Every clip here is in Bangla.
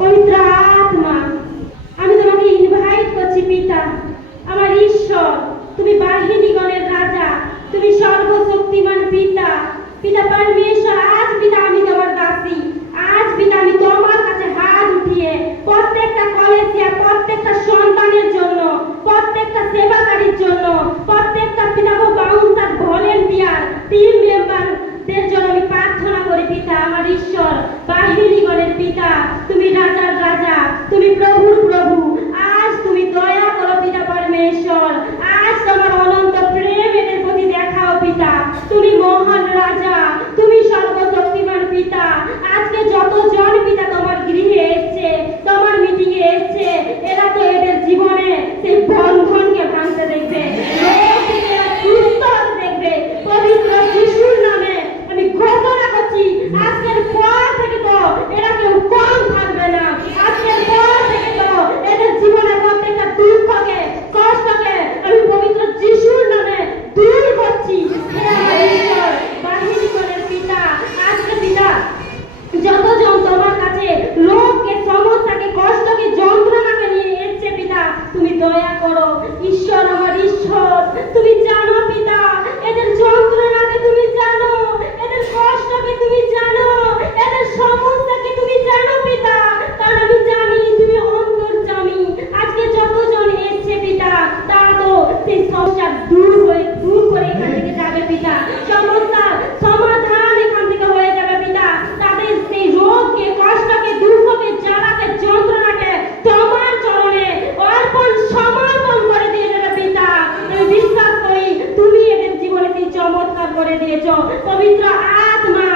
পবিত্র আত্মা, আমি তোমাকে ইনভাইট করছি পিতা, আমার ঈশ্বর, তুমি বাহিনীগণের রাজা, তুমি সর্বশক্তিমান পিতা, পিতা পরমেশ্বর। আজ পিতা আমি তোমার দাসী, আজ পিতা আমি তোমার কাছে হাত উঠিয়ে প্রত্যেকটা কলেজিয়া, প্রত্যেকটা সন্তানের জন্য, প্রত্যেকটা সেবাকারীর জন্য, প্রত্যেকটা পিতা বাউন্সার, ভলেন্টিয়ার, টিম মেম্বারদের জন্য আমি প্রার্থনা করি পিতা আমার ঈশ্বর। বাহিনীগণের পিতা, তুমি রাজার রাজা, তুমি প্রভুর প্রভু, আজ তুমি দয়া করো পিতা পরমেশ্বর। আজ তোমার অনন্ত প্রেম এদের প্রতি দেখাও পিতা। তুমি মহান রাজা, তুমি সর্বশক্তিমান পিতা। আজকে যতজন পিতা তোমার গৃহে এসছে, তোমার মিটিং এ এসছে, এরা তো এদের জীবনে সেই বন্ধনকে ভাঙতে দেখবে, সুস্থ হতে দেখবে। পবিত্র যিশুর নামে আমি ঘোষণা করছি, আজকের পর থেকে তো এরা কেউ কম থাকবে না। আজকের পর থেকে তো এদের জীবনে প্রত্যেকটা দুঃখকে, কষ্টকে আমি পবিত্র যিশুর নামে দূর করছি। হে আমার ঈশ্বর, বাহিনীগণের পিতা, আজকে পিতা যতজন তোমার কাছে রোগকে, সমস্যাকে, কষ্টকে, যন্ত্রণাকে নিয়ে এসছে পিতা, তুমি দয়া করো ঈশ্বর আমার ঈশ্বর। তুমি জানো পিতা এদের যন্ত্রণাকে, তুমি জানো এদের কষ্টকে, তুমি জানো এদের সমস্যাকে, তুমি জানো পিতা, কারণ আমি জানি তুমি অন্তর্যামী। আজকে যতজন এসছে পিতা, তারা তো সেই সমস্যা দূর করে এখান থেকে যাবে পিতা, সমস্যার সমাধান এখান থেকে হয়ে যাবে পিতা। তাদের সেই রোগকে, কষ্টকে, দুঃখকে, জ্বালাকে, যন্ত্রণাকে তোমার চরণে অর্পণ, সমর্পণ করে দিয়ে দেবে পিতা। আমি বিশ্বাস করি তুমি এদের জীবনে সেই চমৎকার করে দিয়েছো। পবিত্র আত্মা,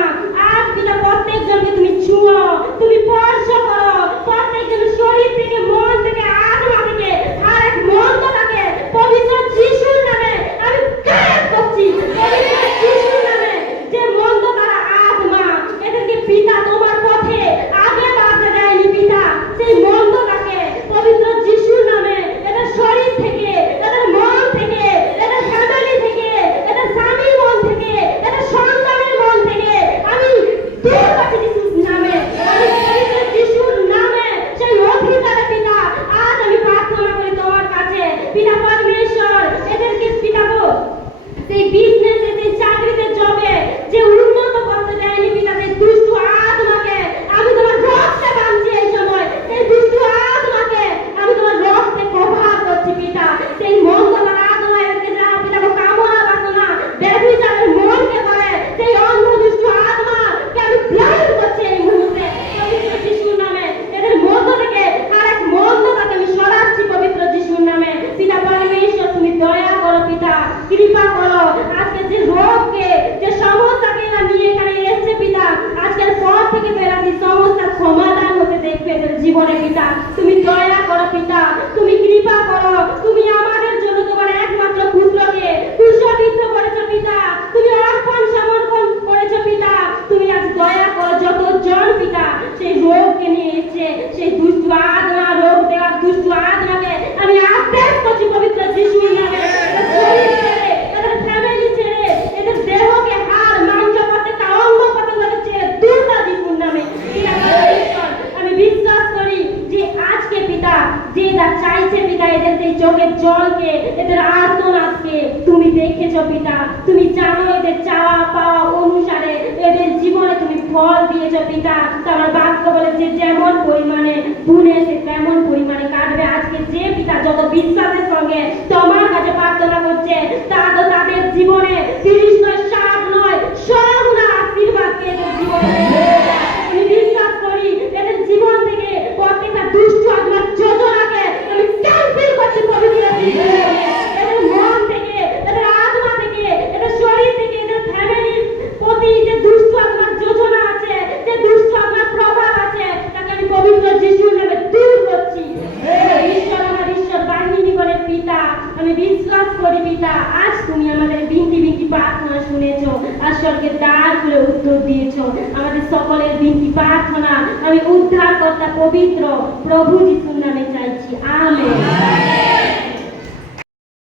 আজ পিতা প্রত্যেকজনকে তুমি ছুঁয়ো, তুমি স্পর্শ করো, প্রত্যেকজনের শরীর থেকে, মন থেকে, আত্মা থেকে, আর এক মন্দটাকে পবিত্র যিশুর নামে আমি গায়েব করছি। পবিত্র যিশুর নামে যে মন্দ তারা আত্মা এদেরকে পিতা তোমার পথে আগে বাড়তে দেয়নি পিতা, সেই মন্দটাকে পবিত্র যিশুর নামে এদের শরীর থেকে, এদের মন থেকে, এদের ফ্যামিলি থেকে, এদের স্বামীর মন থেকে, এদের সন্তানের মন থেকে আমি দূর করছি যিশুর নামে। আমি পবিত্র যিশুর নামে সেই অধিকারে পিতা আজ আমি প্রার্থনা করি তোমার কাছে পিতা পরমেশ্বর। এদেরকে পিতা গো সেই বিজনেসে, সেই চাকরিতে, জবে যে উন্নত করতে দেয়নি পিতা, সেই দুষ্ট আত্মাকে আমি তোমার রক্তে বাঁধছি এই সময়। সেই দুষ্ট আত্মাকে আমি তোমার রক্তে কভার করছি পিতা। সেই মন্দ আত্মা এদেরকে যারা পিতা কামনা বাসনা ব্যভিচারের মনকে করে, সেই অন্ধ দুষ্ট আত্মাকে আমি ব্লাইন্ড করছি এই মুহূর্তে পবিত্র যিশুর নামে। এদের মধ্য থেকে আরেক মন্দটাকে আমি সরাচ্ছি পবিত্র যিশুর নামে। পিতা পরমেশ্বর তুমি দয়া করো পিতা, কৃপা করো। আজকে যে রোগকে, যে সমস্যাকে এরা নিয়ে এখানে এসছে পিতা, আজকের পর থেকে এরা সেই সমস্যার সমাধান হতে দেখবে এদের জীবনে পিতা। তুমি দয়া করো পিতা, তুমি কৃপা করো। তুমি আমাদের জন্য তোমার একমাত্র পুত্রকে ক্রুশবিদ্ধ করেছো পিতা, তুমি অর্পণ সমর্পণ করেছো পিতা। তুমি আজ দয়া করো যতজন পিতা সেই রোগকে নিয়ে এসছে, সেই দুষ্ট আত্মা, রোগ দেওয়ার দুষ্ট আত্মাকে আমি আদেশ করছি পবিত্র যিশুর নামে। শরীর ছেড়ে, এদের ফ্যামিলি ছেড়ে, এদের দেহকে, হাড় মাংস, প্রত্যেকটা অঙ্গ প্রত্যঙ্গকে ছেড়ে দূর কর যিশুর নামে। আমি বিশ্বাস করি যে আজকে পিতা যে যা চাইছে পিতা, এদের সেই চোখের জলকে, এদের আর্তনাদকে তুমি দেখেছো পিতা। তুমি জানো এদের চাওয়া পাওয়া অনুসারে এদের জীবনে তুমি ফল দিয়েছো পিতা। তোমার বাক্য বলে যে যেমন পরিমাণে বুনে সে তেমন পরিমাণে কাটবে। আজকে যে পিতা যত বিশ্বাসের সঙ্গে তোমার কাছে প্রার্থনা করছে, তা তো তাদের জীবনে 30 নয়, 60 নয়, 100 গুণা আশীর্বাদকে এদের জীবনে আমি বিশ্বাস করি। এদের জীবন থেকে প্রত্যেকটা দুষ্ট আত্মার যোজনাকে আমি ক্যান্সেল করছি পবিত্র যিশুর নামে। এদের মন থেকে, এদের আত্মা থেকে, এদের শরীর থেকে, এদের ফ্যামিলির প্রতি যে দুষ্ট আত্মার যোজনা আছে, যে দুষ্ট আত্মার প্রভাব আছে, তাকে আমি পবিত্র যিশুর নামে দূর করছি। ঈশ্বর আমার ঈশ্বর, বাহিনীগণের পিতা, আমি বিশ্বাস করি পিতা আজ তুমি আমাদের বিনতি প্রার্থনা শুনেছো, আর স্বর্গের দ্বার খুলে উত্তর দিয়েছো। আমাদের সকলের বিনতি প্রার্থনা আমি উদ্ধারকর্তা পবিত্র প্রভু যিশুর নামে চাইছি, আমেন।